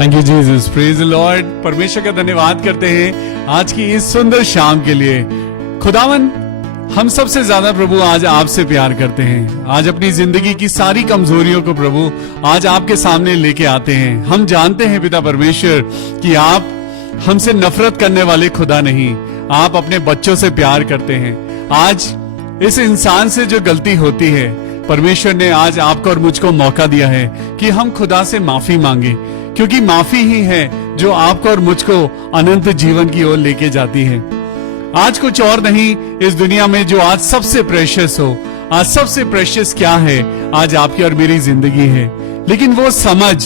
Thank you Jesus, praise the Lord. परमेश्वर का धन्यवाद करते हैं आज की इस सुंदर शाम के लिए। खुदावन, हम सबसे ज्यादा प्रभु आज आपसे प्यार करते हैं। आज अपनी जिंदगी की सारी कमजोरियों को प्रभु आज आपके सामने लेके आते हैं। हम जानते हैं पिता परमेश्वर कि आप हमसे नफरत करने वाले खुदा नहीं, आप अपने बच्चों से प्यार करते हैं। आज इस इंसान से जो गलती होती है, परमेश्वर ने आज आपको और मुझको मौका दिया है कि हम खुदा से माफी मांगे, क्योंकि माफी ही है जो आपको और मुझको अनंत जीवन की ओर लेके जाती है। आज कुछ और नहीं, इस दुनिया में जो आज सबसे प्रेशियस हो, आज सबसे प्रेशियस क्या है? आज आपकी और मेरी जिंदगी है। लेकिन वो समझ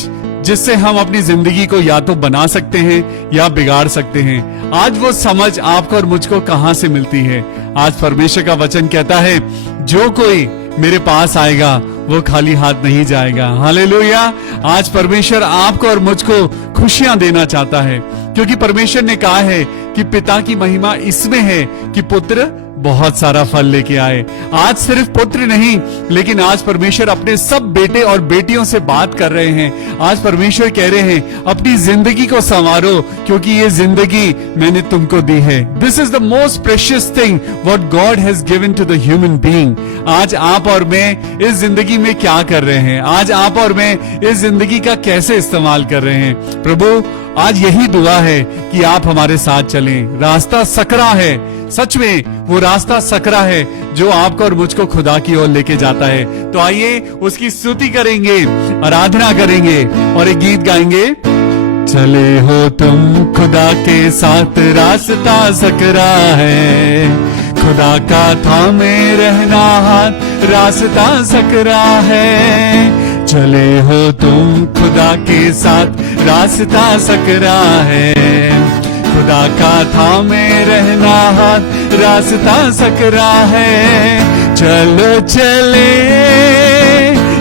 जिससे हम अपनी जिंदगी को या तो बना सकते हैं या बिगाड़ सकते हैं, आज वो समझ आपको और मुझको कहां से मिलती है? आज परमेश्वर का वचन कहता है, जो कोई मेरे पास आएगा वो खाली हाथ नहीं जाएगा। हालेलुया। आज परमेश्वर आपको और मुझको खुशियां देना चाहता है, क्योंकि परमेश्वर ने कहा है कि पिता की महिमा इसमें है कि पुत्र बहुत सारा फल लेके आए। आज सिर्फ पुत्र नहीं, लेकिन आज परमेश्वर अपने सब बेटे और बेटियों से बात कर रहे हैं। आज परमेश्वर कह रहे हैं, अपनी जिंदगी को संवारो, क्योंकि ये जिंदगी मैंने तुमको दी है। This is the most precious thing what God has given to the human being. आज आप और मैं इस जिंदगी में क्या कर रहे हैं? आज आप और मैं इस जिंदगी का कैसे इस्तेमाल कर रहे हैं? प्रभु, आज यही दुआ है कि आप हमारे साथ चलें। रास्ता सकरा है, सच में वो रास्ता सकरा है जो आपको और मुझको खुदा की ओर लेके जाता है। तो आइए उसकी स्तुति करेंगे, आराधना करेंगे और एक गीत गाएंगे। चले हो तुम खुदा के साथ, रास्ता सकरा है, खुदा का थामे रहना हाथ, रास्ता सकरा है। चले हो तुम खुदा के साथ, रास्ता सकरा है, खुदा का थामे रहना हाथ, रास्ता सकरा है। चलो चले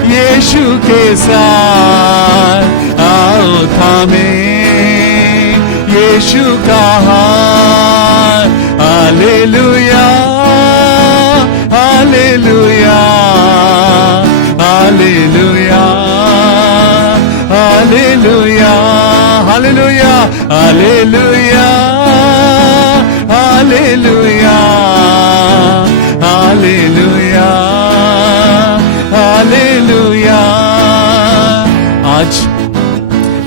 यीशु के साथ, आओ थामे यीशु का हाथ। Hallelujah, hallelujah, hallelujah, hallelujah, hallelujah, hallelujah, hallelujah, hallelujah, hallelujah. आज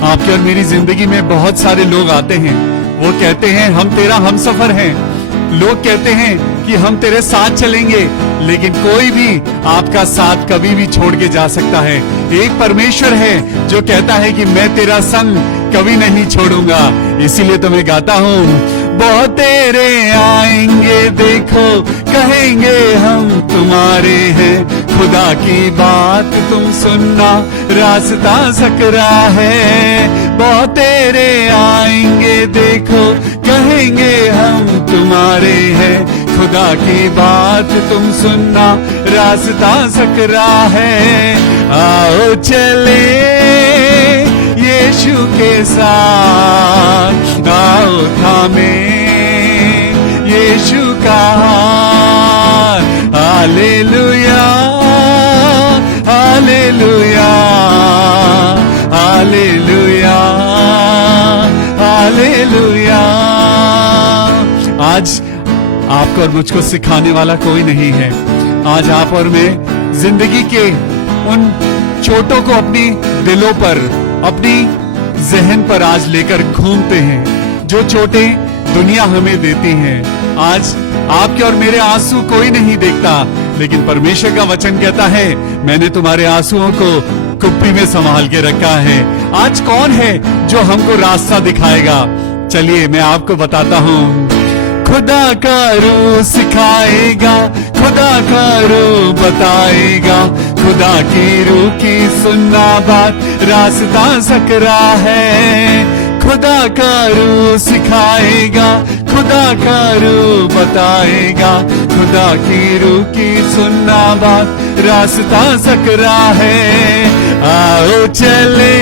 आपकी और मेरी जिंदगी में बहुत सारे लोग आते हैं, वो कहते हैं हम तेरा हमसफर हैं। लोग कहते हैं कि हम तेरे साथ चलेंगे, लेकिन कोई भी आपका साथ कभी भी छोड़ के जा सकता है। एक परमेश्वर है जो कहता है कि मैं तेरा संग कभी नहीं छोड़ूंगा। इसीलिए तो मैं गाता हूँ, बहुत तेरे आएंगे देखो, कहेंगे हम तुम्हारे हैं, खुदा की बात तुम सुनना, रास्ता सकरा है। बहुत तेरे आएंगे देखो, कहेंगे हम तुम्हारे हैं, खुदा की बात तुम सुनना, रास्ता सकरा है। आओ चले यीशु के साथ, आओ थामे यीशु का हाथ। Hallelujah, hallelujah, hallelujah, hallelujah. आज आपको और मुझको सिखाने वाला कोई नहीं है। आज आप और मैं जिंदगी के उन चोटों को अपनी दिलों पर, अपनी जहन पर आज लेकर घूमते हैं, जो चोटें दुनिया हमें देती हैं। आज आपके और मेरे आंसू कोई नहीं देखता, लेकिन परमेश्वर का वचन कहता है, मैंने तुम्हारे आंसुओं को कुप्पी में संभाल के रखा है। आज कौन है जो हमको रास्ता दिखाएगा? चलिए मैं आपको बताता हूँ। खुदा का रूह सिखाएगा, खुदा का रूह बताएगा, खुदा की रूह की सुनना बात, रास्ता सकरा है। खुदा का रूह सिखाएगा, खुदा का रूह बताएगा, खुदा की रूह की सुनना बात, रास्ता सकरा है। आओ चले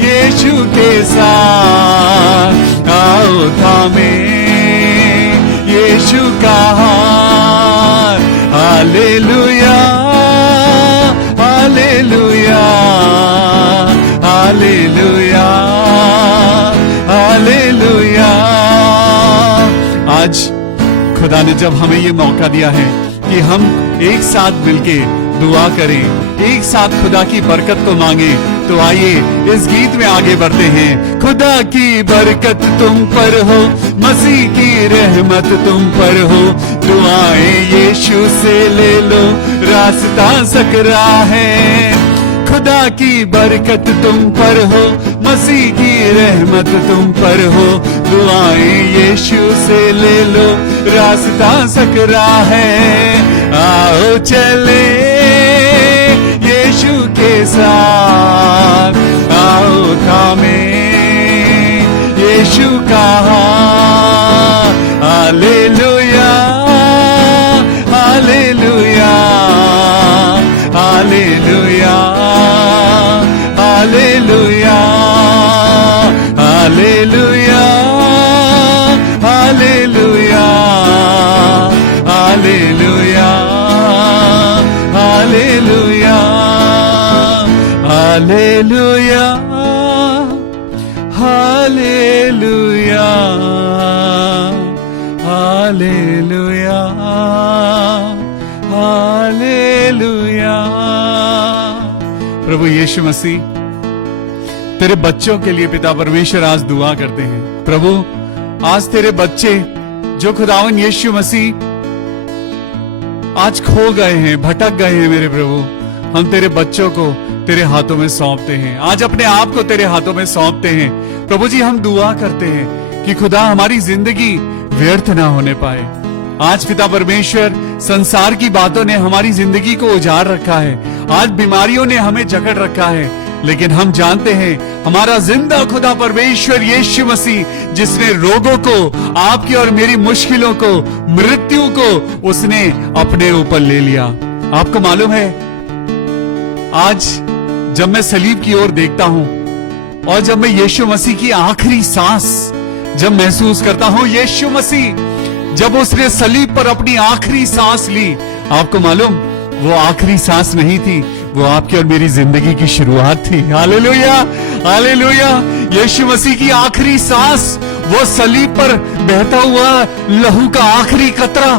यीशु के साथ, आओ थामे यीशु का हाथ। हालेलुया, हालेलुया, हालेलुया, खुदा ने जब हमें ये मौका दिया है कि हम एक साथ मिलके दुआ करें, एक साथ खुदा की बरकत को मांगे, तो आइए इस गीत में आगे बढ़ते हैं। खुदा की बरकत तुम पर हो, मसीह की रहमत तुम पर हो, दुआएं यीशु से ले लो, रास्ता सकरा है। खुदा की बरकत तुम पर हो, मसीह की रहमत तुम पर हो, दुआएं यीशु से ले लो, रास्ता सकरा है। आओ चले यीशु के साथ, आओ थामे यीशु का हाथ। Hallelujah hallelujah hallelujah hallelujah hallelujah hallelujah hallelujah hallelujah hallelujah hallelujah hallelujah hallelujah. प्रभु यीशु मसीह, तेरे बच्चों के लिए पिता परमेश्वर आज दुआ करते हैं। प्रभु, आज तेरे बच्चे जो खुदावन यीशु मसीह आज खो गए हैं, भटक गए हैं, मेरे प्रभु, हम तेरे बच्चों को तेरे हाथों में सौंपते हैं, आज अपने आप को तेरे हाथों में सौंपते हैं। प्रभु जी, हम दुआ करते हैं कि खुदा हमारी जिंदगी व्यर्थ ना होने पाए। आज पिता परमेश्वर, संसार की बातों ने हमारी जिंदगी को उजाड़ रखा है, आज बीमारियों ने हमें जकड़ रखा है, लेकिन हम जानते हैं हमारा जिंदा खुदा परमेश्वर यीशु मसीह, जिसने रोगों को, आपकी और मेरी मुश्किलों को, मृत्यु को उसने अपने ऊपर ले लिया। आपको मालूम है, आज जब मैं सलीब की ओर देखता हूं और जब मैं यीशु मसीह की आखिरी सांस जब महसूस करता हूं, यीशु मसीह जब उसने सलीब पर अपनी आखिरी सांस ली, आपको मालूम वो आखिरी सांस नहीं थी, वो आपकी और मेरी जिंदगी की शुरुआत थी। Hallelujah hallelujah. यीशु मसीह की आखिरी सांस, वो सलीब पर बहता हुआ लहू का आखिरी कतरा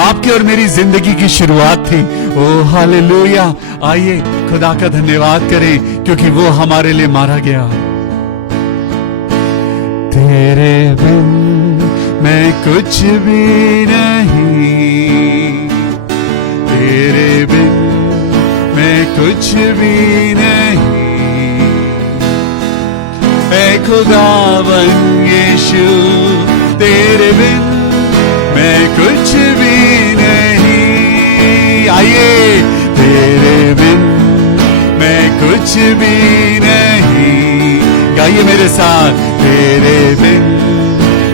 आपकी और मेरी जिंदगी की शुरुआत थी। ओ हालेलुया। आइए खुदा का धन्यवाद करें, क्योंकि वो हमारे लिए मारा गया। तेरे बिन मैं कुछ भी नहीं, तेरे बिन मैं कुछ भी नहीं, ऐ खुदावन यीशु, तेरे बिन मैं कुछ भी नहीं। आइए, तेरे बिन मैं कुछ भी नहीं, गाइए मेरे साथ, तेरे बिन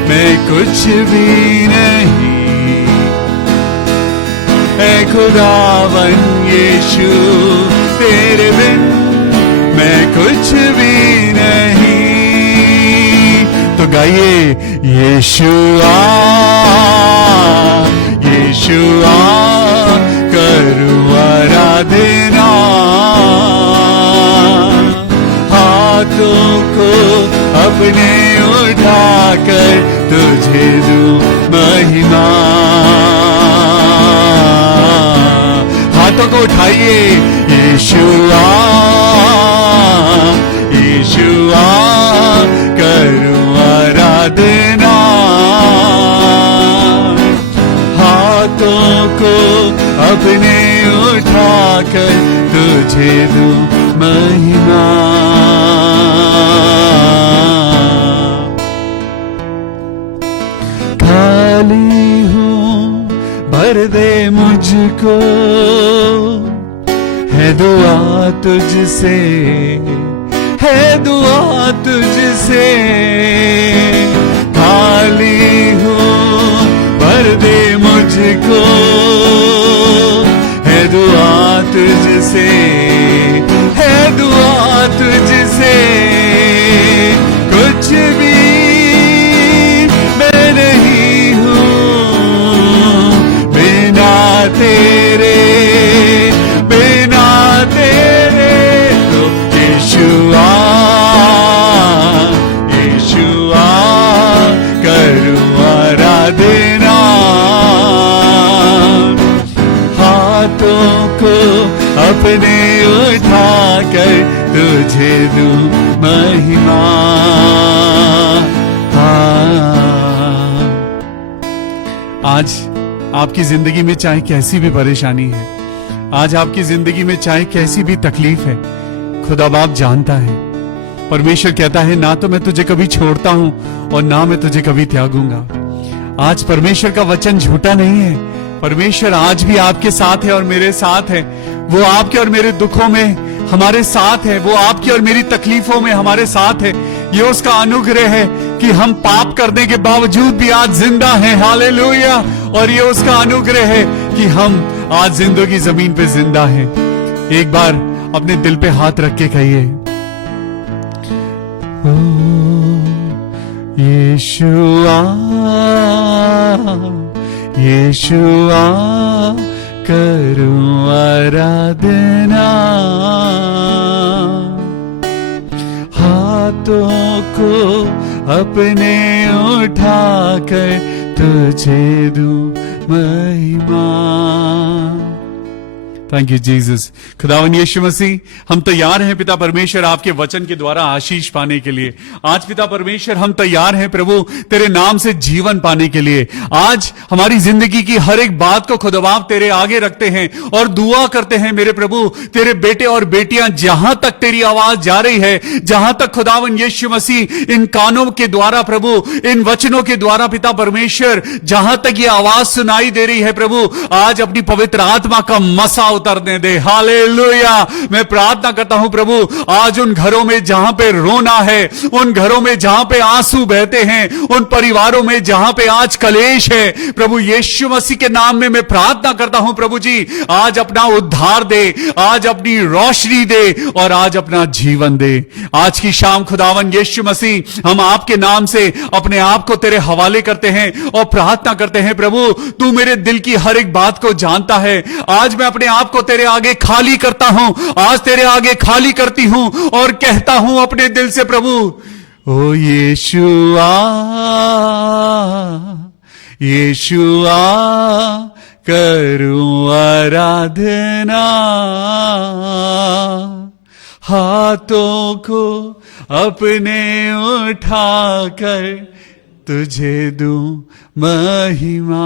मैं कुछ भी नहीं, ऐ खुदावन यीशु, तेरे बिन मैं कुछ भी नहीं। तो गाइए, यीशुआ यीशुआ करूं आराधना, हाथों को अपने उठाकर तुझे दूं महिमा। हाथों को उठाइए, यीशुआ यीशुआ करूं आराधना, हाथों को अपने उठाकर तुझे दूं महिमा। खाली हूँ, भर दे मुझको, है दुआ तुझसे, है दुआ तुझसे। खाली हूँ, भर दे मुझको, है दुआ तुझसे, है दुआ तुझसे। कुछ भी मैं नहीं हूँ बिना तेरे, बिना तेरे। तो यीशुआ यीशुआ करूं आराधना, तुझे दूं महिमा। आज आपकी जिंदगी में चाहे कैसी भी परेशानी है, आज आपकी जिंदगी में चाहे कैसी भी तकलीफ है, खुदा बाप जानता है। परमेश्वर कहता है ना तो मैं तुझे कभी छोड़ता हूं और ना मैं तुझे कभी त्यागूंगा। आज परमेश्वर का वचन झूठा नहीं है। परमेश्वर आज भी आपके साथ है और मेरे साथ है। वो आपके और मेरे दुखों में हमारे साथ है, वो आपकी और मेरी तकलीफों में हमारे साथ है। ये उसका अनुग्रह है कि हम पाप करने के बावजूद भी आज जिंदा हैं। हालेलुया। और ये उसका अनुग्रह है कि हम आज जिंदगी जमीन पे जिंदा हैं। एक बार अपने दिल पे हाथ रख के कहिए, यीशुआ यीशुआ करूं आराधना, हाथों को अपने उठाकर तुझे दूं महिमा। Thank you Jesus. खुदावन यीशु मसीह, हम तैयार हैं पिता परमेश्वर आपके वचन के द्वारा आशीष पाने के लिए। आज पिता परमेश्वर हम तैयार हैं प्रभु तेरे नाम से जीवन पाने के लिए। आज हमारी जिंदगी की हर एक बात को खुदाबाप तेरे आगे रखते हैं और दुआ करते हैं मेरे प्रभु, तेरे बेटे और बेटियां जहां तक तेरी आवाज जा रही है, जहां तक खुदावन यीशु मसीह इन कानों के द्वारा प्रभु, इन वचनों के द्वारा पिता परमेश्वर जहां तक ये आवाज सुनाई दे रही है प्रभु, आज अपनी पवित्र आत्मा का मसा उतरने दे। हालेलुया। मैं प्रार्थना करता हूं प्रभु, आज उन घरों में जहां पे रोना है, उन घरों में जहां पे आंसू बहते हैं, उन परिवारों में जहां पे आज कलेश है, प्रभु यीशु मसीह के नाम में मैं प्रार्थना करता हूं प्रभु जी, आज अपना उद्धार दे, आज अपनी रोशनी दे और आज अपना जीवन दे। आज की शाम खुदावन यीशु मसीह, हम आपके नाम से अपने आप को तेरे हवाले करते हैं और प्रार्थना करते हैं प्रभु, तू मेरे दिल की हर एक बात को जानता है। आज मैं अपने आप को तेरे आगे खाली करता हूं, आज तेरे आगे खाली करती हूं और कहता हूं अपने दिल से प्रभु, ओ यीशुआ यीशुआ करूं आराधना, हाथों को अपने उठाकर तुझे दूं महिमा।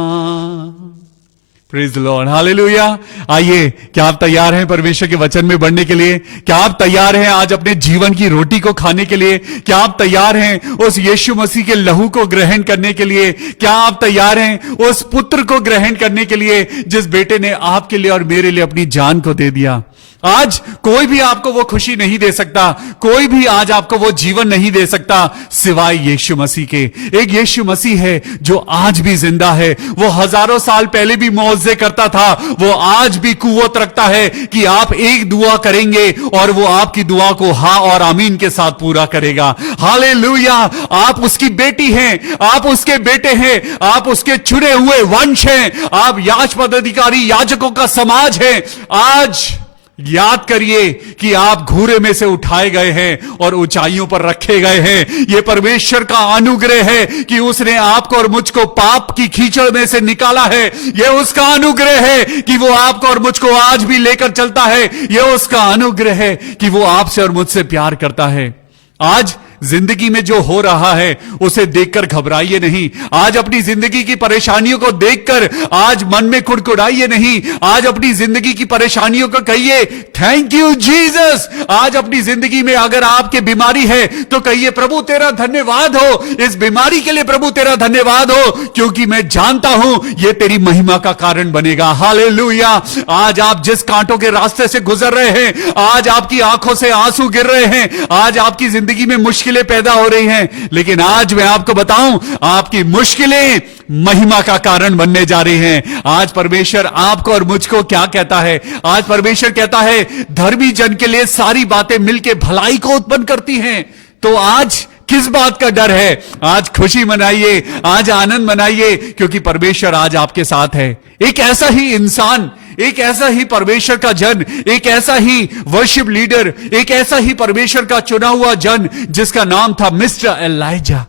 Praise the Lord. हालेलुया। आइए, क्या आप तैयार हैं परमेश्वर के वचन में बढ़ने के लिए? क्या आप तैयार हैं आज अपने जीवन की रोटी को खाने के लिए? क्या आप तैयार हैं उस यीशु मसीह के लहू को ग्रहण करने के लिए? क्या आप तैयार हैं उस पुत्र को ग्रहण करने के लिए जिस बेटे ने आपके लिए और मेरे लिए अपनी जान को दे दिया? आज कोई भी आपको वो खुशी नहीं दे सकता, कोई भी आज आपको वो जीवन नहीं दे सकता सिवाय यीशु मसीह के। एक यीशु मसीह है जो आज भी जिंदा है। वो हजारों साल पहले भी मौजे करता था, वो आज भी कुव्वत रखता है कि आप एक दुआ करेंगे और वो आपकी दुआ को हाँ और आमीन के साथ पूरा करेगा। हालेलुया। आप उसकी बेटी हैं, आप उसके बेटे हैं, आप उसके चुने हुए वंश हैं, आप याजक पदाधिकारी याजकों का समाज है। आज याद करिए कि आप घूरे में से उठाए गए हैं और ऊंचाइयों पर रखे गए हैं। यह परमेश्वर का अनुग्रह है कि उसने आपको और मुझको पाप की कीचड़ में से निकाला है। यह उसका अनुग्रह है कि वो आपको और मुझको आज भी लेकर चलता है। यह उसका अनुग्रह है कि वो आपसे और मुझसे प्यार करता है। आज जिंदगी में जो हो रहा है उसे देखकर घबराइए नहीं। आज अपनी जिंदगी की परेशानियों को देखकर आज मन में कुड़कुड़ाइए नहीं। आज अपनी जिंदगी की परेशानियों को कहिए थैंक यू जीसस। आज अपनी जिंदगी में अगर आपकी बीमारी है तो कहिए प्रभु तेरा धन्यवाद हो, इस बीमारी के लिए प्रभु तेरा धन्यवाद हो, क्योंकि मैं जानता हूं यह तेरी महिमा का कारण बनेगा। हालेलुया। आज आप जिस कांटों के रास्ते से गुजर रहे हैं, आज आपकी आंखों से आंसू गिर रहे हैं, आज आपकी जिंदगी में मुश्किलें पैदा हो रही हैं, लेकिन आज मैं आपको बताऊं आपकी मुश्किलें महिमा का कारण बनने जा रही हैं। आज परमेश्वर आपको और मुझको क्या कहता है? आज परमेश्वर कहता है धर्मी जन के लिए सारी बातें मिलकर भलाई को उत्पन्न करती हैं। तो आज किस बात का डर है? आज खुशी मनाइए, आज आनंद मनाइए, क्योंकि परमेश्वर आज आपके साथ है। एक ऐसा ही इंसान, एक ऐसा ही परमेश्वर का जन, एक ऐसा ही वर्शिप लीडर, एक ऐसा ही परमेश्वर का चुना हुआ जन जिसका नाम था मिस्टर एलाइजा।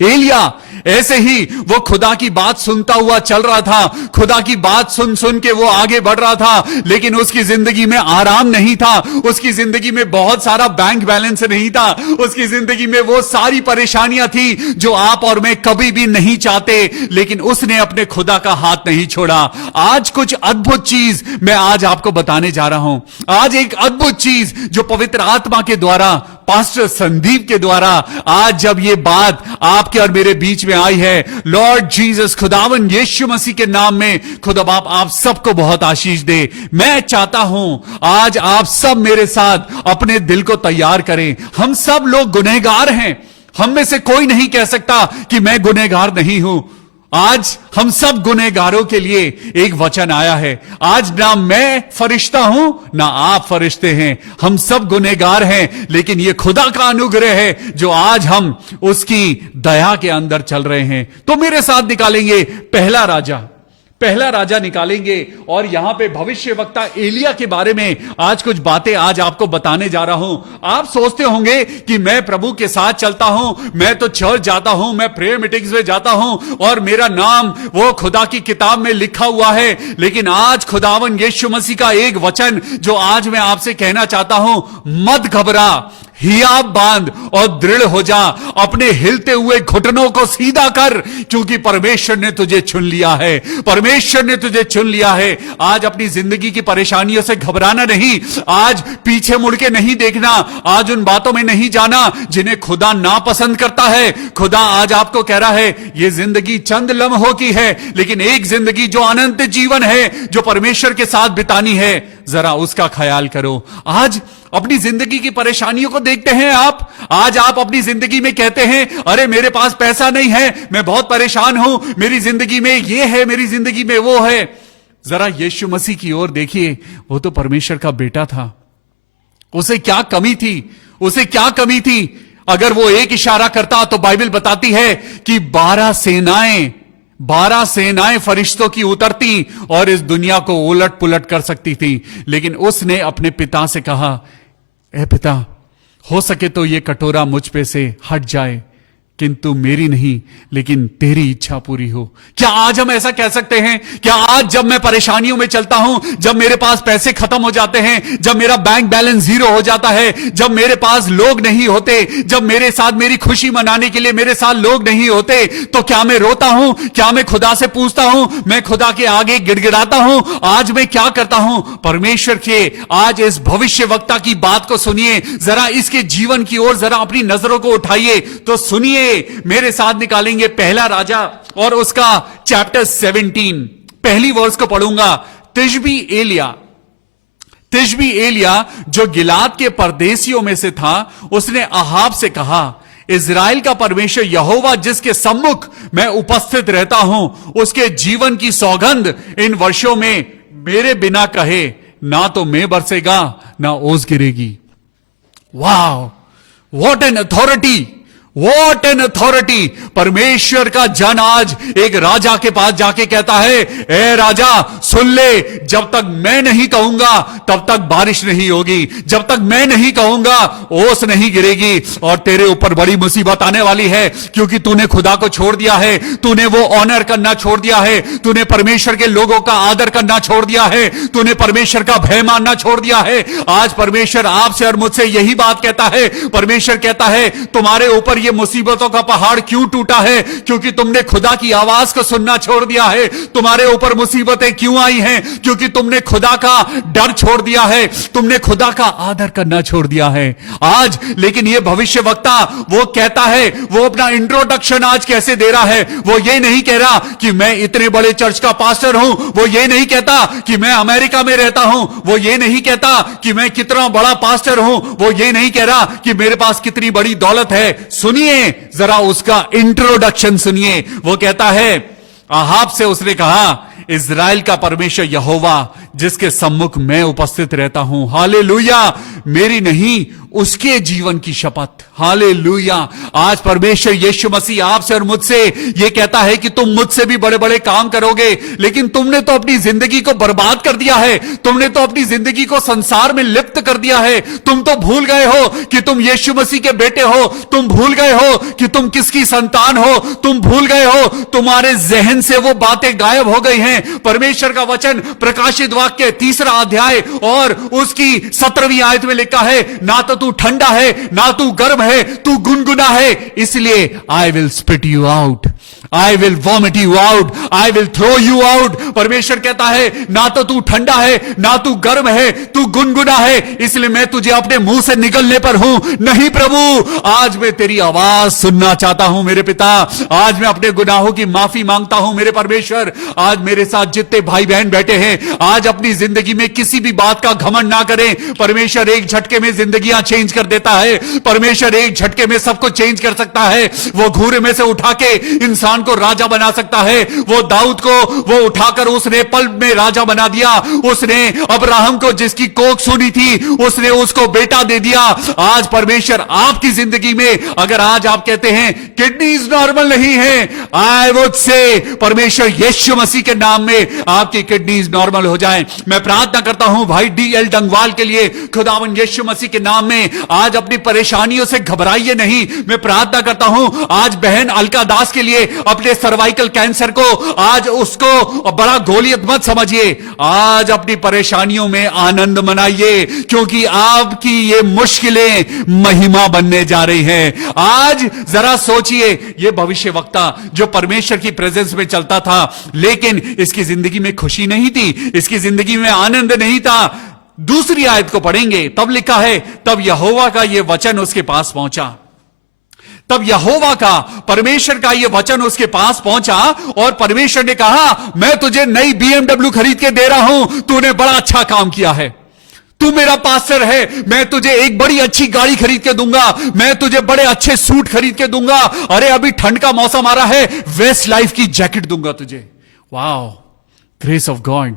एलिया ऐसे ही वो खुदा की बात सुनता हुआ चल रहा था, खुदा की बात सुन सुन के वो आगे बढ़ रहा था, लेकिन उसकी जिंदगी में आराम नहीं था, उसकी जिंदगी में बहुत सारा बैंक बैलेंस नहीं था, उसकी जिंदगी में वो सारी परेशानियां थी जो आप और मैं कभी भी नहीं चाहते, लेकिन उसने अपने खुदा का हाथ नहीं छोड़ा। आज कुछ अद्भुत चीज मैं आज आपको बताने जा रहा हूं। आज एक अद्भुत चीज जो पवित्र आत्मा के द्वारा, पास्टर संदीप के द्वारा आज जब ये बात आपके और मेरे बीच में आई है, लॉर्ड जीसस, खुदावन यीशु मसीह के नाम में खुदा बाप आप सबको बहुत आशीष दे। मैं चाहता हूं आज आप सब मेरे साथ अपने दिल को तैयार करें। हम सब लोग गुनहगार हैं, हम में से कोई नहीं कह सकता कि मैं गुनहगार नहीं हूं। आज हम सब गुनहगारों के लिए एक वचन आया है। आज ना मैं फरिश्ता हूं ना आप फरिश्ते हैं, हम सब गुनहगार हैं, लेकिन ये खुदा का अनुग्रह है जो आज हम उसकी दया के अंदर चल रहे हैं। तो मेरे साथ निकालेंगे पहला राजा निकालेंगे और यहां पे भविष्यवक्ता एलिया के बारे में आज कुछ बातें आज आपको बताने जा रहा हूं। आप सोचते होंगे कि मैं प्रभु के साथ चलता हूं, मैं तो चर्च जाता हूं, मैं प्रेयर मीटिंग्स में जाता हूं और मेरा नाम वो खुदा की किताब में लिखा हुआ है, लेकिन आज खुदावन यीशु मसीह का एक वचन जो आज मैं आपसे कहना चाहता हूं, मत घबरा, हियाब बांध और दृढ़ हो जा, अपने हिलते हुए घुटनों को सीधा कर, क्योंकि परमेश्वर ने तुझे चुन लिया है, परमेश्वर ने तुझे चुन लिया है। आज अपनी जिंदगी की परेशानियों से घबराना नहीं, आज पीछे मुड़ के नहीं देखना, आज उन बातों में नहीं जाना जिन्हें खुदा नापसंद करता है। खुदा आज आपको कह रहा है ये जिंदगी चंद लम्हों की है, लेकिन एक जिंदगी जो अनंत जीवन है, जो परमेश्वर के साथ बितानी है, जरा उसका ख्याल करो। आज अपनी जिंदगी की परेशानियों को देखते हैं आज आप अपनी जिंदगी में कहते हैं, अरे मेरे पास पैसा नहीं है, मैं बहुत परेशान हूं, मेरी जिंदगी में ये है, मेरी जिंदगी में वो है। जरा यीशु मसीह की ओर देखिए, वो तो परमेश्वर का बेटा था, उसे क्या कमी थी? अगर वो एक इशारा करता तो बाइबल बताती है कि 12 सेनाएं फरिश्तों की उतरती और इस दुनिया को उलट पुलट कर सकती थी, लेकिन उसने अपने पिता से कहा, ए पिता, हो सके तो ये कटोरा मुझ पे से हट जाए, किंतु मेरी नहीं लेकिन तेरी इच्छा पूरी हो। क्या आज हम ऐसा कह सकते हैं? क्या आज जब मैं परेशानियों में चलता हूं, जब मेरे पास पैसे खत्म हो जाते हैं, जब मेरा बैंक बैलेंस जीरो हो जाता है, जब मेरे पास लोग नहीं होते, जब मेरे साथ मेरी खुशी मनाने के लिए मेरे साथ लोग नहीं होते, तो क्या मैं रोता हूं? क्या मैं खुदा से पूछता हूं? मैं खुदा के आगे गिड़गिड़ाता हूं? आज मैं क्या करता हूं? परमेश्वर के आज इस भविष्यवक्ता की बात को सुनिए, जरा इसके जीवन की ओर जरा अपनी नजरों को उठाइए तो सुनिए। मेरे साथ निकालेंगे पहला राजा और उसका चैप्टर 17, पहली वर्स को पढ़ूंगा। तिशबी एलिया जो गिलाद के परदेसियों में से था, उसने अहाब से कहा, इज़राइल का परमेश्वर यहोवा जिसके सम्मुख मैं उपस्थित रहता हूं, उसके जीवन की सौगंध इन वर्षों में मेरे बिना कहे, ना तो मैं बरसेगा ना ओस गिरेगी। वाह, what an authority, what an authority. परमेश्वर का जन आज एक राजा के पास जाके कहता है, ए राजा सुन ले, जब तक मैं नहीं कहूंगा तब तक बारिश नहीं होगी, जब तक मैं नहीं कहूंगा ओस नहीं गिरेगी, और तेरे ऊपर बड़ी मुसीबत आने वाली है, क्योंकि तूने खुदा को छोड़ दिया है, तूने वो ऑनर करना छोड़ दिया है, तूने परमेश्वर के लोगों का आदर करना छोड़ दिया है, तूने परमेश्वर का भय मानना छोड़ दिया है। आज परमेश्वर आपसे और मुझसे यही बात कहता है। परमेश्वर कहता है, तुम्हारे ऊपर ये मुसीबतों का पहाड़ क्यों टूटा है? क्योंकि तुमने खुदा की आवाज को सुनना छोड़ दिया है। तुम्हारे ऊपर मुसीबतें क्यों आई हैं? क्योंकि तुमने खुदा का डर छोड़ दिया है, तुमने खुदा का आदर करना छोड़ दिया है। आज लेकिन ये भविष्यवक्ता वो कहता है, वो अपना इंट्रोडक्शन आज कैसे दे रहा है? वो ये नहीं कह रहा कि मैं इतने बड़े चर्च का पास्टर हूं, वो ये नहीं कहता कि मैं अमेरिका में रहता हूं, वो ये नहीं कहता कि मैं कितना बड़ा पास्टर हूं, वो ये नहीं कह रहा कि मेरे पास कितनी बड़ी दौलत है। सुनिए जरा उसका इंट्रोडक्शन सुनिए। वो कहता है, अहाब से उसने कहा, इज़राइल का परमेश्वर यहोवा जिसके सम्मुख मैं उपस्थित रहता हूं। हालेलुया। मेरी नहीं, उसके जीवन की शपथ। हालेलुया। आज परमेश्वर यीशु मसीह आपसे और मुझसे यह कहता है कि तुम मुझसे भी बड़े बड़े काम करोगे, लेकिन तुमने तो अपनी जिंदगी को बर्बाद कर दिया है। तुमने तो अपनी जिंदगी को संसार में लिप्त कर दिया है। तुम तो भूल गए हो कि तुम यीशु मसीह के बेटे हो। तुम भूल गए हो कि तुम किसकी संतान हो। तुम भूल गए हो, तुम्हारे जहन से वो बातें गायब हो गई हैं। परमेश्वर का वचन प्रकाशित वाक्य 3 अध्याय और उसकी 17वीं आयत में लिखा है, ना तो तू ठंडा है, ना तू गर्म है, तू गुनगुना है, इसलिए I will spit you out, I will vomit you out, I will throw you out. परमेश्वर कहता है, ना तो तू ठंडा है, ना तू गर्म है, तू गुनगुना है, इसलिए मैं तुझे अपने मुंह से निकलने पर हूं। नहीं प्रभु, आज मैं तेरी आवाज सुनना चाहता हूं मेरे पिता। आज मैं अपने गुनाहों की माफी मांगता हूं मेरे परमेश्वर। आज मेरे साथ जितने भाई बहन बैठे हैं, आज अपनी जिंदगी में किसी भी बात का घमंड ना करें। परमेश्वर एक झटके में जिंदगियां चेंज कर देता है। परमेश्वर एक झटके में सबको चेंज कर सकता है। वो घूरे में से उठा के इंसान को राजा बना सकता है। वो दाऊद को वो उठाकर उसने पल में राजा बना दिया। उसने अब्राहम को जिसकी कोख सुनी थी, उसने उसको बेटा दे दिया। आज परमेश्वर आपकी जिंदगी में, अगर आज आप कहते हैं किडनीज नॉर्मल नहीं है, आई वुड से परमेश्वर यीशु मसीह के नाम में आपकी किडनीज नॉर्मल हो जाए। मैं प्रार्थना करता हूं भाई DL डंगवाल के लिए, खुदावन यीशु मसीह के नाम में आज अपनी परेशानियों से घबराइए नहीं। मैं प्रार्थना करता हूं आज बहन अलका दास के लिए, अपने सर्वाइकल कैंसर को, आज उसको बड़ा गोलियत मत समझिए। आज अपनी परेशानियों में आनंद मनाइए, क्योंकि आपकी ये मुश्किलें महिमा बनने जा रही हैं। आज जरा सोचिए, ये भविष्यवक्ता जो परमेश्वर की प्रेजेंस में चलता था, लेकिन इसकी जिंदगी में खुशी नहीं थी, इसकी जिंदगी में आनंद नहीं था। दूसरी आयत को पढ़ेंगे, तब लिखा है, तब यहोवा का यह वचन उसके पास पहुंचा। तब यहोवा का, परमेश्वर का यह वचन उसके पास पहुंचा और परमेश्वर ने कहा, मैं तुझे नई BMW खरीद के दे रहा हूं, तूने बड़ा अच्छा काम किया है। तू मेरा पास्टर है, मैं तुझे एक बड़ी अच्छी गाड़ी खरीद के दूंगा, मैं तुझे बड़े अच्छे सूट खरीद के दूंगा। अरे अभी ठंड का मौसम आ रहा है, वेस्ट लाइफ की जैकेट दूंगा तुझे। Wow, grace of God.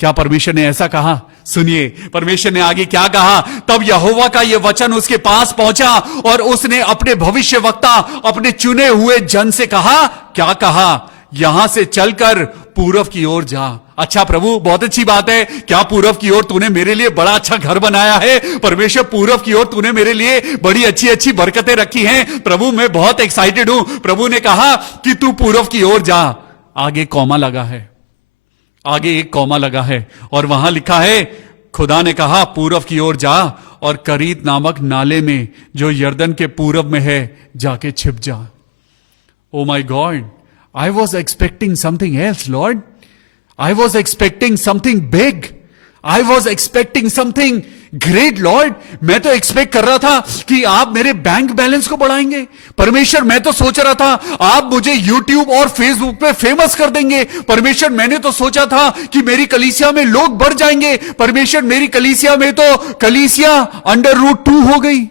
क्या परमेश्वर ने ऐसा कहा? सुनिए परमेश्वर ने आगे क्या कहा। तब यहोवा का यह वचन उसके पास पहुंचा और उसने अपने भविष्यवक्ता, अपने चुने हुए जन से कहा। क्या कहा? यहां से चलकर पूरब की ओर जा। अच्छा प्रभु, बहुत अच्छी बात है। क्या पूरब की ओर तूने मेरे लिए बड़ा अच्छा घर बनाया है? परमेश्वर, पूरब की ओर तूने मेरे लिए बड़ी अच्छी अच्छी बरकतें रखी हैं। प्रभु, मैं बहुत एक्साइटेड हूं। प्रभु ने कहा कि तू पूरब की ओर जा। आगे कॉमा लगा है, आगे एक कॉमा लगा है और वहां लिखा है, खुदा ने कहा पूरब की ओर जा और करीत नामक नाले में जो यर्दन के पूरब में है जाके छिप जा। Oh my God, I was expecting something else Lord. I was expecting something big. I was expecting something great Lord. मैं तो एक्सपेक्ट कर रहा था कि आप मेरे बैंक बैलेंस को बढ़ाएंगे। परमेश्वर, मैं तो सोच रहा था आप मुझे YouTube और Facebook पे फेमस कर देंगे। परमेश्वर, मैंने तो सोचा था कि मेरी कलीसिया में लोग बढ़ जाएंगे। परमेश्वर, मेरी कलीसिया में तो कलीसिया √2 हो गई।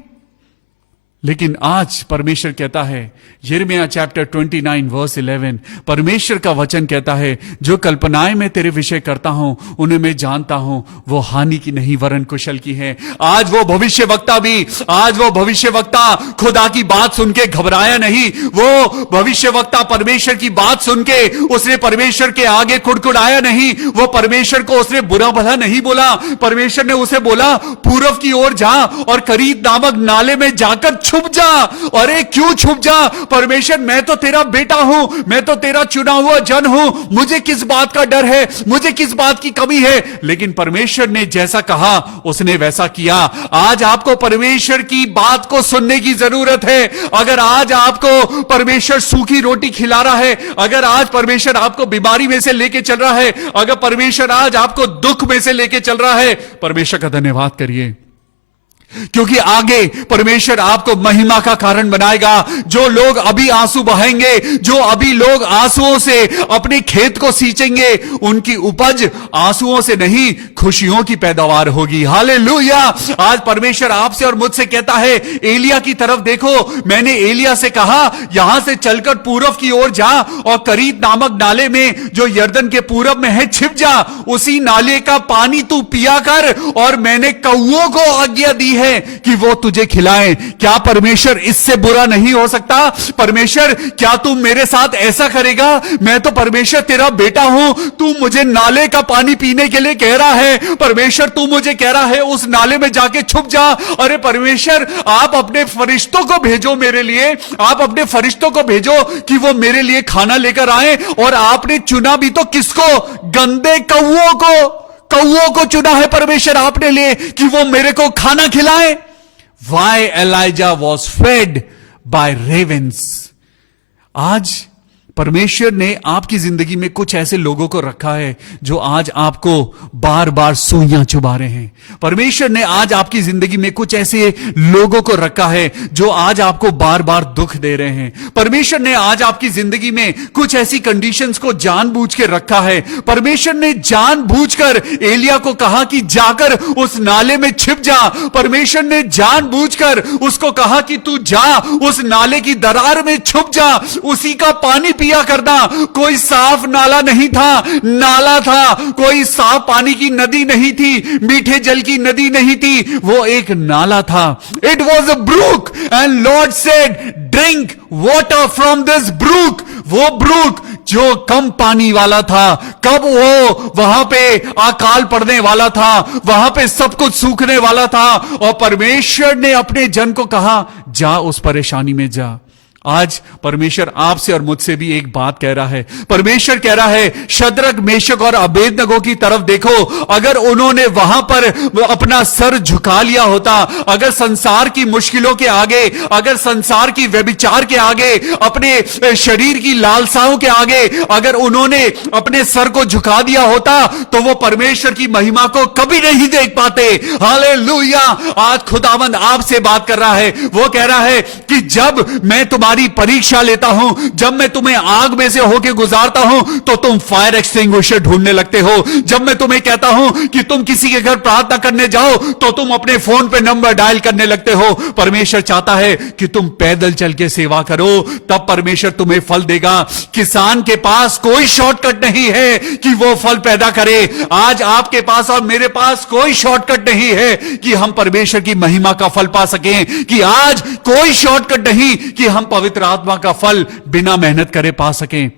लेकिन आज परमेश्वर कहता है, यिर्मयाह चैप्टर 29 वर्स 11, परमेश्वर का वचन कहता है, जो कल्पनाएं मैं तेरे विषय करता हूं उन्हें मैं जानता हूं, वो हानि की नहीं वरन कुशल की है। आज वो भविष्यवक्ता भी, आज वो भविष्यवक्ता खुदा की बात सुन के घबराया नहीं। वो भविष्यवक्ता परमेश्वर की बात सुन के उसने परमेश्वर के आगे कुड़कुड़ाया नहीं। वो परमेश्वर को उसने बुरा भला नहीं बोला। परमेश्वर ने उसे बोला, पूरब की ओर जा और करीत नामक नाले में जाकर छुप जा। अरे क्यों छुप जा? परमेश्वर, मैं तो तेरा बेटा हूं, मैं तो तेरा चुना हुआ जन हूं, मुझे किस बात का डर है, मुझे किस बात की कमी है? लेकिन परमेश्वर ने जैसा कहा उसने वैसा किया। आज आपको परमेश्वर की बात को सुनने की जरूरत है। अगर आज आपको परमेश्वर सूखी रोटी खिला रहा है, अगर आज परमेश्वर आपको बीमारी में से लेके चल रहा है, अगर परमेश्वर आज आपको दुख में से लेके चल रहा है, परमेश्वर का धन्यवाद करिए। क्योंकि आगे परमेश्वर आपको महिमा का कारण बनाएगा। जो लोग अभी आंसू बहाएंगे, जो अभी लोग आंसुओं से अपने खेत को सींचेंगे, उनकी उपज आंसुओं से नहीं खुशियों की पैदावार होगी। हालेलुया। आज परमेश्वर आपसे और मुझसे कहता है, एलिया की तरफ देखो। मैंने एलिया से कहा, यहां से चलकर पूरब की ओर जा और करीत नामक नाले में जो यर्दन के पूरब में है छिप जा। उसी नाले का पानी तू पिया कर, और मैंने कौओं को आज्ञा दी है कि वो तुझे खिलाएं। क्या परमेश्वर इससे बुरा नहीं हो सकता? परमेश्वर, क्या तू मेरे साथ ऐसा करेगा? मैं तो परमेश्वर तेरा बेटा हूं, तू मुझे नाले का पानी पीने के लिए कह रहा है। परमेश्वर, तू मुझे कह रहा है उस नाले में जाके छुप जा। अरे परमेश्वर, आप अपने फरिश्तों को भेजो मेरे लिए, आप अपने फरिश्तों को भेजो कि वो मेरे लिए खाना लेकर आए। और आपने चुना भी तो किसको? गंदे कौओं को। कौओं को चुना है परमेश्वर आपने लिए कि वो मेरे को खाना खिलाए। Why Elijah was fed by ravens. आज परमेश्वर ने आपकी जिंदगी में कुछ ऐसे लोगों को रखा है जो आज आपको बार बार सुइयां चुभा रहे हैं। परमेश्वर ने आज आपकी जिंदगी में कुछ ऐसे लोगों को रखा है जो आज आपको बार बार दुख दे रहे हैं। परमेश्वर ने आज आपकी जिंदगी में कुछ ऐसी कंडीशंस को जानबूझ के रखा है। परमेश्वर ने जानबूझकर एलिया को कहा कि जाकर उस नाले में छिप जा। परमेश्वर ने जानबूझकर उसको कहा कि तू जा उस नाले की दरार में छुप जा, उसी का पानी पिया करना। कोई साफ नाला नहीं था, नाला था। कोई साफ पानी की नदी नहीं थी, मीठे जल की नदी नहीं थी, वो एक नाला था। It was a brook and Lord said, drink water from this brook. वो ब्रूक जो कम पानी वाला था, कब वो वहां पे अकाल पड़ने वाला था, वहां पे सब कुछ सूखने वाला था, और परमेश्वर ने अपने जन को कहा, जा उस परेशानी में जा। आज परमेश्वर आपसे और मुझसे भी एक बात कह रहा है। परमेश्वर कह रहा है, शद्रक, मेशक और अबेदनगो की तरफ देखो। अगर उन्होंने वहां पर अपना सर झुका लिया होता, अगर संसार की मुश्किलों के आगे, अगर संसार की व्यभिचार के आगे, अपने शरीर की लालसाओं के आगे अगर उन्होंने अपने सर को झुका दिया होता, तो वो परमेश्वर की महिमा को कभी नहीं देख पाते। हालेलुया। आज खुदावंद आपसे बात कर रहा है। वो कह रहा है कि जब मैं तुम्हारी परीक्षा लेता हूं, जब मैं तुम्हें आग में से होकर गुजारता हूं, तो तुम फायर एक्सटिंग्विशर ढूंढने लगते हो। जब मैं तुम्हें कहता हूं कि तुम किसी के घर प्रार्थना करने जाओ, तो तुम अपने फोन पे नंबर डायल करने लगते हो। परमेश्वर चाहता है कि तुम पैदल चल के सेवा करो, तब परमेश्वर तुम्हें फल देगा। किसान के पास कोई शॉर्टकट नहीं है कि वो फल पैदा करे। आज आपके पास और मेरे पास कोई शॉर्टकट नहीं है कि हम परमेश्वर की महिमा का फल पा सकें, कि आज कोई शॉर्टकट नहीं कि हम पवित्र आत्मा का फल बिना मेहनत करे पा सकें।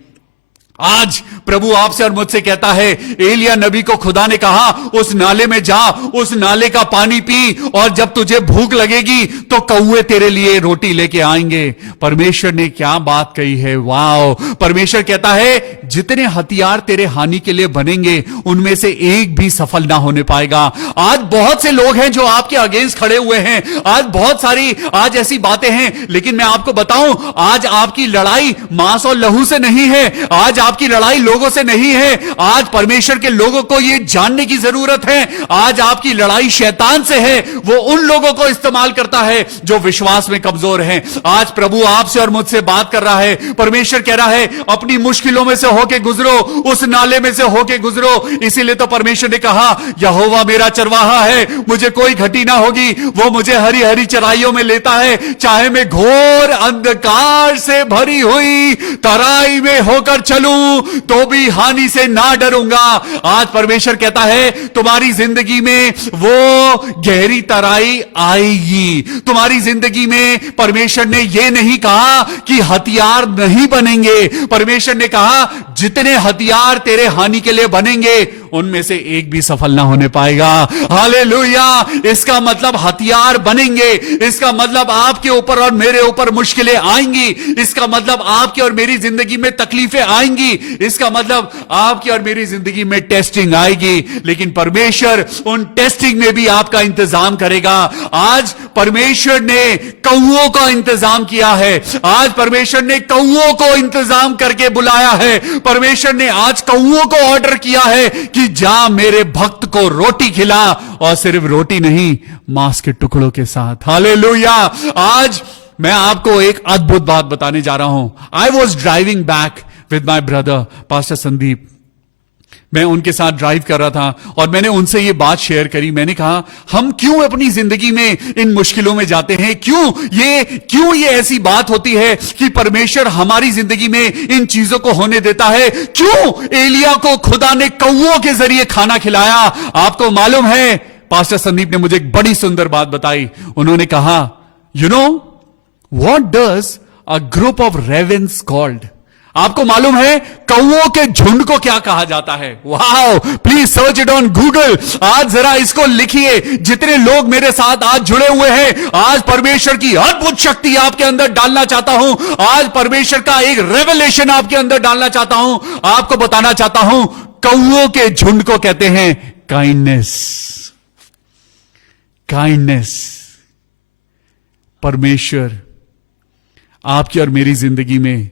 आज प्रभु आपसे और मुझसे कहता है, एलिया नबी को खुदा ने कहा, उस नाले में जा, उस नाले का पानी पी, और जब तुझे भूख लगेगी तो कौवे तेरे लिए रोटी लेके आएंगे। परमेश्वर ने क्या बात कही है, वाओ। परमेश्वर कहता है, जितने हथियार तेरे हानि के लिए बनेंगे, उनमें से एक भी सफल ना होने पाएगा। आज बहुत से लोग हैं जो आपके अगेंस्ट खड़े हुए हैं। आज बहुत सारी आज ऐसी बातें हैं, लेकिन मैं आपको बताऊं, आज आपकी लड़ाई मांस और लहू से नहीं है। आज आपकी लड़ाई लोगों से नहीं है। आज परमेश्वर के लोगों को यह जानने की जरूरत है, आज आपकी लड़ाई शैतान से है। वो उन लोगों को इस्तेमाल करता है जो विश्वास में कमजोर हैं। आज प्रभु आपसे और मुझसे बात कर रहा है। परमेश्वर कह रहा है, अपनी मुश्किलों में से होके गुजरो, उस नाले में से होके गुजरो। इसीलिए तो परमेश्वर ने कहा, यहोवा मेरा चरवाहा है, मुझे कोई घटी ना होगी। वो मुझे हरी हरी चराइयों में लेता है, चाहे मैं घोर अंधकार से भरी हुई तराई में होकर चलूं तो भी हानि से ना डरूंगा। आज परमेश्वर कहता है, तुम्हारी जिंदगी में वो गहरी तराई आएगी। तुम्हारी जिंदगी में परमेश्वर ने यह नहीं कहा कि हथियार नहीं बनेंगे। परमेश्वर ने कहा, जितने हथियार तेरे हानि के लिए बनेंगे, उनमें से एक भी सफल ना होने पाएगा। हालेलुया। इसका मतलब हथियार बनेंगे, इसका मतलब आपके ऊपर और मेरे ऊपर मुश्किलें आएंगी, इसका मतलब आपकी और मेरी जिंदगी में तकलीफें आएंगी, इसका मतलब आपकी और मेरी जिंदगी में टेस्टिंग आएगी। लेकिन परमेश्वर उन टेस्टिंग में भी आपका इंतजाम करेगा। आज परमेश्वर ने कौओं का इंतजाम किया है। आज परमेश्वर ने कौओं को इंतजाम करके बुलाया है। परमेश्वर ने आज कौओं को ऑर्डर किया है कि जा मेरे भक्त को रोटी खिला, और सिर्फ रोटी नहीं, मांस के टुकड़ों के साथ। हालेलुया। आज मैं आपको एक अद्भुत बात बताने जा रहा हूं। I was driving back with my brother pastor Sandeep. मैं उनके साथ ड्राइव कर रहा था और मैंने उनसे ये बात शेयर करी। मैंने कहा, हम क्यों अपनी जिंदगी में इन मुश्किलों में जाते हैं? क्यों ये ऐसी बात होती है कि परमेश्वर हमारी जिंदगी में इन चीजों को होने देता है? क्यों एलिया को खुदा ने कौओं के जरिए खाना खिलाया? आपको मालूम है, पास्टर संदीप ने मुझे एक बड़ी सुंदर बात बताई। उन्होंने कहा, you know what does a group of ravens called? आपको मालूम है कौओं के झुंड को क्या कहा जाता है? Wow, please search it on Google. आज जरा इसको लिखिए। जितने लोग मेरे साथ आज जुड़े हुए हैं, आज परमेश्वर की अद्भुत शक्ति आपके अंदर डालना चाहता हूं। आज परमेश्वर का एक रेवलेशन आपके अंदर डालना चाहता हूं। आपको बताना चाहता हूं, कौओं के झुंड को कहते हैं काइंडनेस। काइंडनेस। परमेश्वर आपकी और मेरी जिंदगी में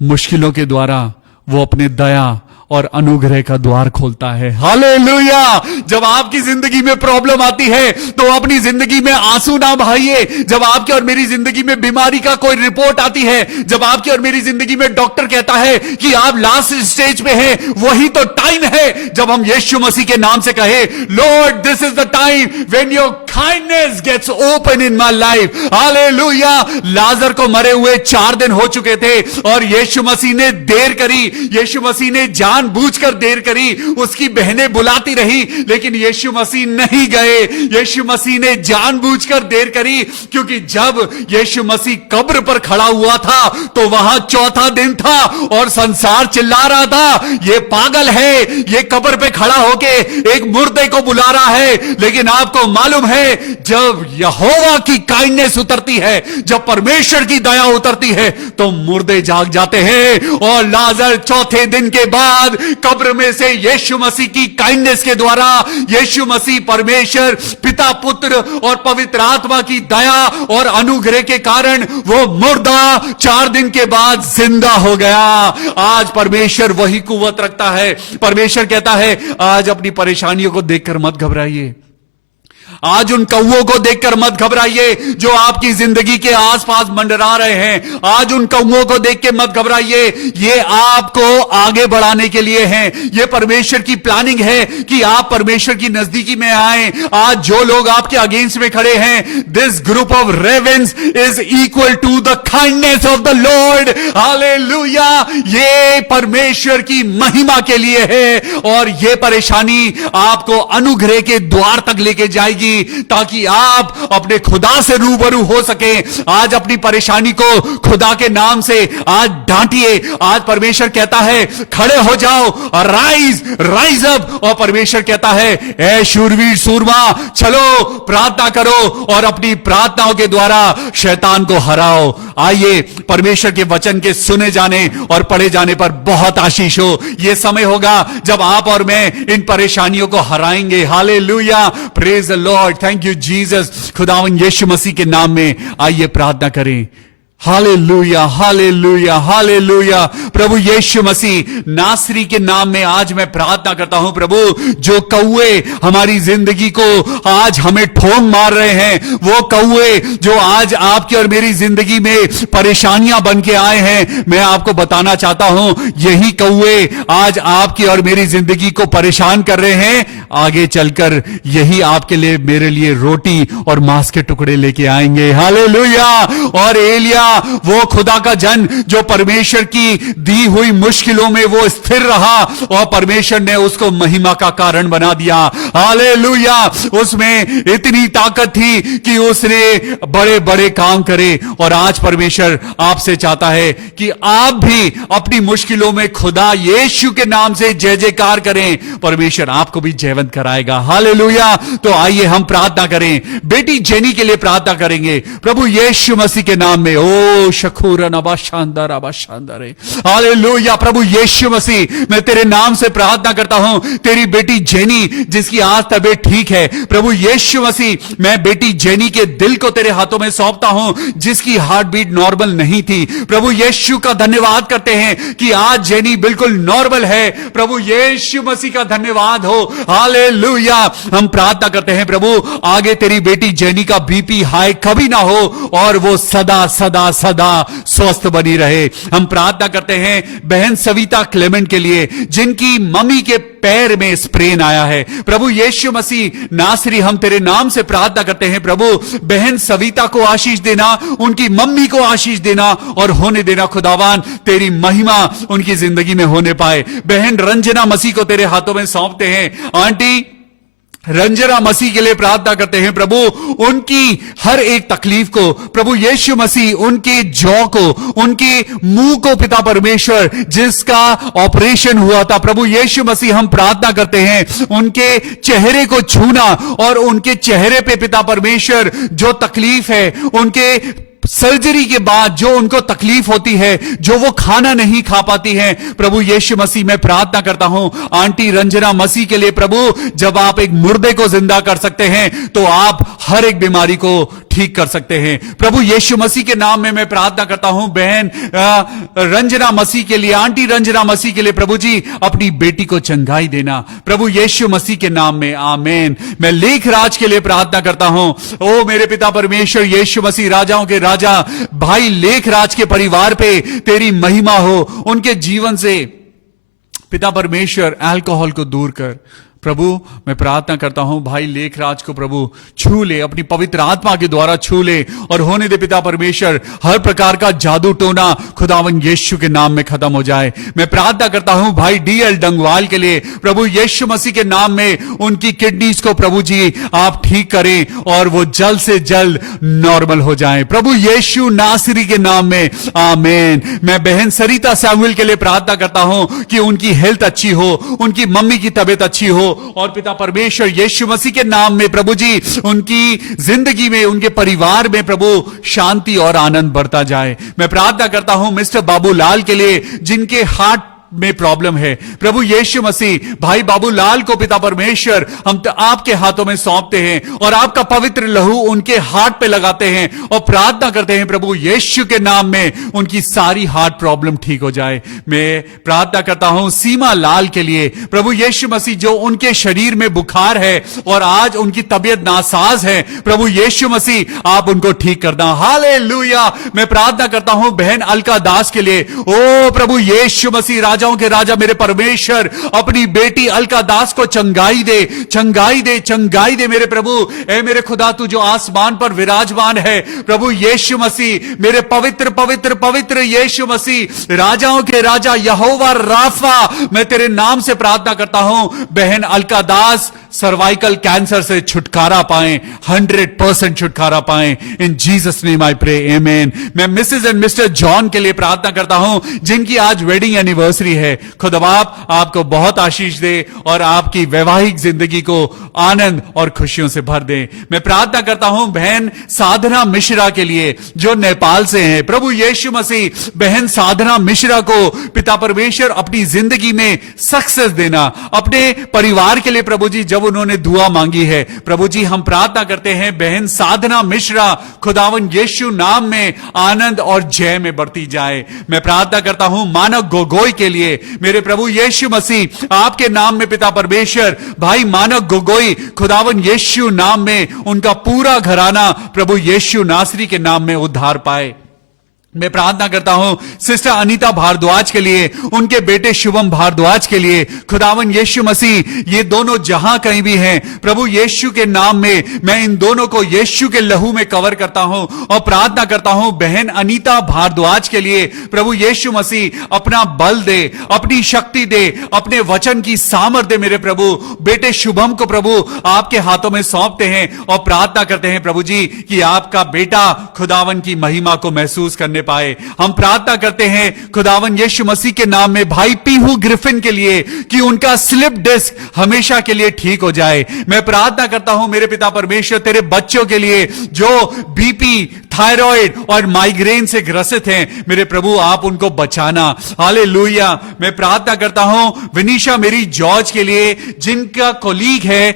मुश्किलों के द्वारा वो अपने दया और अनुग्रह का द्वार खोलता है। हालेलुया। जब आपकी जिंदगी में प्रॉब्लम आती है तो अपनी जिंदगी में आंसू ना बहाइए। जब आपकी और मेरी जिंदगी में बीमारी का कोई रिपोर्ट आती है, जब आपकी और मेरी जिंदगी में डॉक्टर कहता है कि आप लास्ट स्टेज पे हैं, वही तो टाइम है जब हम यीशु मसीह के नाम से कहे, lord this is the time when your kindness gets open in my life. Hallelujah. लाजर को मरे हुए 4 दिन हो चुके थे और यीशु मसीह ने देर करी। यीशु मसीह ने जानबूझकर देर करी। उसकी बहनें बुलाती रही लेकिन यीशु मसीह नहीं गए। यीशु मसीह ने जानबूझकर देर करी क्योंकि जब यीशु मसीह कब्र पर खड़ा हुआ था तो वहां 4था दिन था और संसार चिल्ला रहा था, ये पागल है, ये कब्र पे खड़ा होके एक मुर्दे को बुला रहा है। लेकिन आपको मालूम है, जब यहोवा की काइंडनेस उतरती है, जब परमेश्वर की दया उतरती है तो मुर्दे जाग जाते हैं। और लाजर 4थे दिन के बाद कब्र में से यीशु मसीह की काइंडनेस के द्वारा, यीशु मसीह परमेश्वर पिता, पुत्र और पवित्र आत्मा की दया और अनुग्रह के कारण वो मुर्दा 4 दिन के बाद जिंदा हो गया। आज परमेश्वर वही कुव्वत रखता है। परमेश्वर कहता है, आज अपनी परेशानियों को देखकर मत घबराइए। आज उन कौओं को देखकर मत घबराइए जो आपकी जिंदगी के आसपास मंडरा रहे हैं। आज उन कौओं को देख के मत घबराइए। ये आपको आगे बढ़ाने के लिए हैं। ये परमेश्वर की प्लानिंग है कि आप परमेश्वर की नजदीकी में आए। आज जो लोग आपके अगेंस्ट में खड़े हैं, this group of ravens is equal to the kindness of the Lord. Hallelujah. ये परमेश्वर की महिमा के लिए है और ये परेशानी आपको अनुग्रह के द्वार तक लेके जाएगी ताकि आप अपने खुदा से रूबरू हो सके। आज अपनी परेशानी को खुदा के नाम से आज डांटिए। आज परमेश्वर कहता है, खड़े हो जाओ, राइज अप। और परमेश्वर कहता है, ए शूरवीर सूरमा, चलो प्रार्थना करो और अपनी प्रार्थनाओं के द्वारा शैतान को हराओ। आइए परमेश्वर के वचन के सुने जाने और पढ़े जाने पर बहुत आशीष हो। यह समय होगा जब आप और मैं इन परेशानियों को हराएंगे। Hallelujah. Praise the lord. Thank you Jesus. खुदावंद यीशु मसीह के नाम में आइए प्रार्थना करें। Hallelujah, hallelujah, hallelujah. प्रभु यीशु मसीह नासरी के नाम में आज मैं प्रार्थना करता हूं प्रभु, जो कौए हमारी जिंदगी को आज हमें ठोंग मार रहे हैं, वो कौए जो आज आपकी और मेरी जिंदगी में परेशानियां बन के आए हैं, मैं आपको बताना चाहता हूं, यही कौए आज आपकी और मेरी जिंदगी को परेशान कर रहे हैं। आगे चलकर यही आपके लिए, मेरे लिए रोटी और मांस के टुकड़े लेके आएंगे। हालेलुया। और एलिया वो खुदा का जन जो परमेश्वर की दी हुई मुश्किलों में वो स्थिर रहा और परमेश्वर ने उसको महिमा का कारण बना दिया। हालेलुया। उसमें इतनी ताकत थी कि उसने बड़े बड़े काम करे। और आज परमेश्वर आपसे चाहता है कि आप भी अपनी मुश्किलों में खुदा यीशु के नाम से जय जयकार करें। परमेश्वर आपको भी जयवंत कराएगा। हालेलुया। तो आइए हम प्रार्थना करें। बेटी जेनी के लिए प्रार्थना करेंगे प्रभु यीशु मसीह के नाम में। ओ ओ शखूर नबा शानदार आबा शानदार है। हालेलुया। प्रभु यीशु मसीह, मैं तेरे नाम से प्रार्थना करता हूं, तेरी बेटी जेनी जिसकी आज तबीयत ठीक है, प्रभु यीशु मसीह, मैं बेटी जेनी के दिल को तेरे हाथों में सौंपता हूं, जिसकी हार्ट बीट नॉर्मल नहीं थी। प्रभु यीशु का धन्यवाद करते हैं कि आज जेनी बिल्कुल नॉर्मल है। प्रभु यीशु मसीह का धन्यवाद हो। हालेलुया। हम प्रार्थना करते हैं प्रभु, आगे तेरी बेटी जेनी का बीपी हाई कभी ना हो और वो सदा सदा सदा स्वस्थ बनी रहे। हम प्रार्थना करते हैं बहन सविता क्लेमेंट के लिए, जिनकी मम्मी के पैर में स्प्रेन आया है। प्रभु यीशु मसीह नासरी, हम तेरे नाम से प्रार्थना करते हैं प्रभु, बहन सविता को आशीष देना, उनकी मम्मी को आशीष देना और होने देना खुदावान, तेरी महिमा उनकी जिंदगी में होने पाए। बहन रंजना मसीह को तेरे हाथों में सौंपते हैं। आंटी रंजना मसीह के लिए प्रार्थना करते हैं प्रभु, उनकी हर एक तकलीफ को प्रभु यीशु मसीह, उनके जॉ को, उनके मुंह को पिता परमेश्वर, जिसका ऑपरेशन हुआ था, प्रभु यीशु मसीह हम प्रार्थना करते हैं उनके चेहरे को छूना और उनके चेहरे पे पिता परमेश्वर जो तकलीफ है, उनके सर्जरी के बाद जो उनको तकलीफ होती है, जो वो खाना नहीं खा पाती है, प्रभु यीशु मसीह मैं प्रार्थना करता हूं आंटी रंजना मसीह के लिए प्रभु, जब आप एक मुर्दे को जिंदा कर सकते हैं तो आप हर एक बीमारी को ठीक कर सकते हैं। प्रभु यीशु मसीह के नाम में मैं प्रार्थना करता हूं बहन रंजना मसीह के लिए, आंटी रंजना मसीह के लिए प्रभु जी, अपनी बेटी को चंगाई देना प्रभु यीशु मसीह के नाम में, आमीन। मैं लेख राज के लिए प्रार्थना करता हूं, ओ मेरे पिता परमेश्वर यीशु मसीह, राजाओं के राजा भाई लेख राज के परिवार पे तेरी महिमा हो, उनके जीवन से पिता परमेश्वर अल्कोहल को दूर कर। प्रभु मैं प्रार्थना करता हूं भाई लेखराज को प्रभु छू ले, अपनी पवित्र आत्मा के द्वारा छू ले और होने दे पिता परमेश्वर, हर प्रकार का जादू टोना खुदावन यीशु के नाम में खत्म हो जाए। मैं प्रार्थना करता हूं भाई डीएल डंगवाल के लिए प्रभु यीशु मसीह के नाम में, उनकी किडनीज को प्रभु जी आप ठीक करें और वो जल्द से जल्द नॉर्मल हो जाएं प्रभु यीशु नासरी के नाम में, आमीन। मैं बहन सरिता सैमुअल के लिए प्रार्थना करता हूं कि उनकी हेल्थ अच्छी हो, उनकी मम्मी की तबीयत अच्छी हो और पिता परमेश्वर यीशु मसीह के नाम में प्रभु जी उनकी जिंदगी में, उनके परिवार में प्रभु शांति और आनंद बढ़ता जाए। मैं प्रार्थना करता हूं मिस्टर बाबूलाल के लिए, जिनके हार्ट में प्रॉब्लम है, प्रभु यीशु मसीह भाई बाबूलाल को पिता परमेश्वर हम तो आपके हाथों में सौंपते हैं और आपका पवित्र लहू उनके हार्ट पे लगाते हैं और प्रार्थना करते हैं प्रभु यीशु के नाम में उनकी सारी हार्ट प्रॉब्लम ठीक हो जाए। मैं प्रार्थना करता हूं सीमा लाल के लिए प्रभु यीशु मसीह, जो उनके शरीर में बुखार है और आज उनकी तबीयत नासाज है, प्रभु यीशु मसीह आप उनको ठीक करना, हालेलुया। मैं प्रार्थना करता हूं बहन अलका दास के लिए, ओ प्रभु यीशु मसीह राजाओं के राजा मेरे परमेश्वर, अपनी बेटी अलका दास को चंगाई दे, चंगाई दे, चंगाई दे मेरे प्रभु। ए मेरे खुदा, तू जो आसमान पर विराजमान है प्रभु यीशु मसीह, मेरे पवित्र पवित्र पवित्र यीशु मसीह, राजाओं के राजा यहोवा राफा, मैं तेरे नाम से प्रार्थना करता हूं बहन अलका दास सर्वाइकल कैंसर से छुटकारा पाएं, 100% छुटकारा पाएं, in Jesus name I pray, amen. मैं मिसेस एंड मिस्टर जॉन के लिए प्रार्थना करता हूं, जिनकी आज वेडिंग एनिवर्सरी है, खुदा बाप आपको बहुत आशीष दे और आपकी वैवाहिक जिंदगी को आनंद और खुशियों से भर दे। मैं प्रार्थना करता हूं बहन साधना मिश्रा के लिए, जो नेपाल से हैं, प्रभु यीशु मसीह बहन साधना मिश्रा को पिता परमेश्वर अपनी जिंदगी में सक्सेस देना, अपने परिवार के लिए प्रभु जी जब उन्होंने दुआ मांगी है, प्रभु जी हम प्रार्थना करते हैं बहन साधना मिश्रा खुदावन यीशु नाम में आनंद और जय में बढ़ती जाए। मैं प्रार्थना करता हूं मानव गोगोई के लिए, मेरे प्रभु यीशु मसीह आपके नाम में पिता परमेश्वर भाई मानव गोगोई खुदावन यीशु नाम में उनका पूरा घराना प्रभु यीशु नासरी के नाम में उद्धार पाए। मैं प्रार्थना करता हूं सिस्टर अनीता भारद्वाज के लिए, उनके बेटे शुभम भारद्वाज के लिए, खुदावन यीशु मसीह ये दोनों जहां कहीं भी हैं प्रभु यीशु के नाम में मैं इन दोनों को यीशु के लहू में कवर करता हूं और प्रार्थना करता हूं बहन अनीता भारद्वाज के लिए, प्रभु यीशु मसीह अपना बल दे, अपनी शक्ति दे, अपने वचन की सामर्थ दे मेरे प्रभु। बेटे शुभम को प्रभु आपके हाथों में सौंपते हैं और प्रार्थना करते हैं प्रभु जी कि आपका बेटा खुदावन की महिमा को महसूस करने पाए। हम प्रार्थना करते हैं खुदावन यीशु मसीह के नाम में भाई पीहू ग्रिफिन के लिए कि उनका स्लिप डिस्क हमेशा के लिए ठीक हो जाए। मैं प्रार्थना करता हूं मेरे पिता परमेश्वर तेरे बच्चों के लिए जो बीपी थायराइड और माइग्रेन से ग्रसित हैं, मेरे प्रभु आप उनको बचाना। हालेलुया। मैं प्रार्थना करता हूं विनीशा मेरी जॉर्ज के लिए, जिनका कोलीग है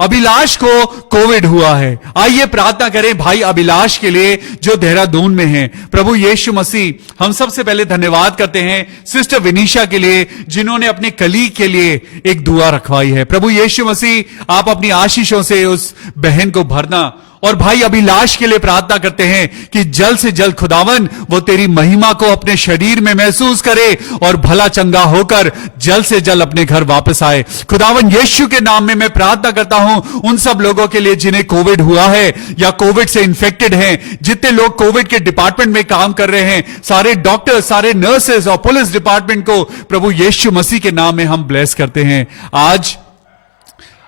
अभिलाष को कोविड हुआ है। आइए प्रार्थना करें भाई अभिलाष के लिए जो देहरादून में हैं। प्रभु यीशु मसीह हम सबसे पहले धन्यवाद करते हैं सिस्टर विनीशा के लिए, जिन्होंने अपने कलीग के लिए एक दुआ रखवाई है। प्रभु यीशु मसीह आप अपनी आशीषों से उस बहन को भरना, और भाई अभिलाष के लिए प्रार्थना करते हैं कि जल्द से जल्द खुदावन वो तेरी महिमा को अपने शरीर में महसूस करे और भला चंगा होकर जल्द से जल्द अपने घर वापस आए। खुदावन यीशु के नाम में मैं प्रार्थना करता हूं उन सब लोगों के लिए जिन्हें कोविड हुआ है या कोविड से इन्फेक्टेड हैं, जितने लोग कोविड के डिपार्टमेंट में काम कर रहे हैं, सारे डॉक्टर, सारे नर्सेज और पुलिस डिपार्टमेंट को प्रभु यीशु मसीह के नाम में हम ब्लेस करते हैं। आज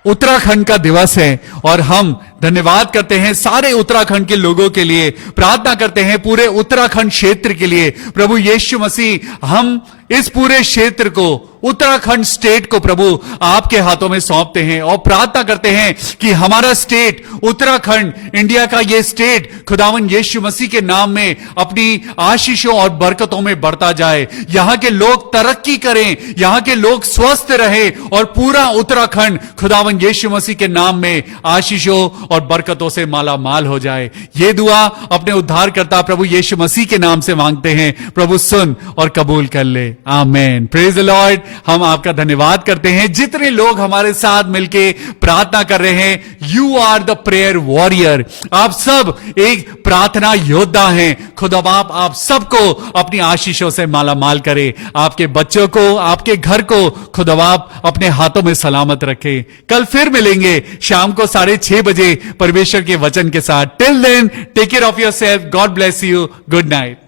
उत्तराखंड का दिवस है और हम धन्यवाद करते हैं सारे उत्तराखंड के लोगों के लिए, प्रार्थना करते हैं पूरे उत्तराखंड क्षेत्र के लिए। प्रभु यीशु मसीह हम इस पूरे क्षेत्र को, उत्तराखंड स्टेट को प्रभु आपके हाथों में सौंपते हैं और प्रार्थना करते हैं कि हमारा स्टेट उत्तराखंड, इंडिया का ये स्टेट खुदावन यीशु मसीह के नाम में अपनी आशीषों और बरकतों में बढ़ता जाए। यहां के लोग तरक्की करें, यहां के लोग स्वस्थ रहे और पूरा उत्तराखंड खुदावन यीशु मसीह के नाम में आशीषों और बरकतों से माला माल हो जाए। ये दुआ अपने उद्धारकर्ता प्रभु यीशु मसीह के नाम से मांगते हैं। प्रभु सुन और कबूल कर ले। आमेन। Praise the lord. हम आपका धन्यवाद करते हैं जितने लोग हमारे साथ मिलके प्रार्थना कर रहे हैं। You are the prayer warrior. आप सब एक प्रार्थना योद्धा हैं। खुदा बाप आप सबको अपनी आशीषों से माला माल करे, आपके बच्चों को, आपके घर को खुदा बाप अपने हाथों में सलामत रखे। कल फिर मिलेंगे शाम को 6:30 बजे परमेश्वर के वचन के साथ। Till then take care of yourself. God bless you. Good night.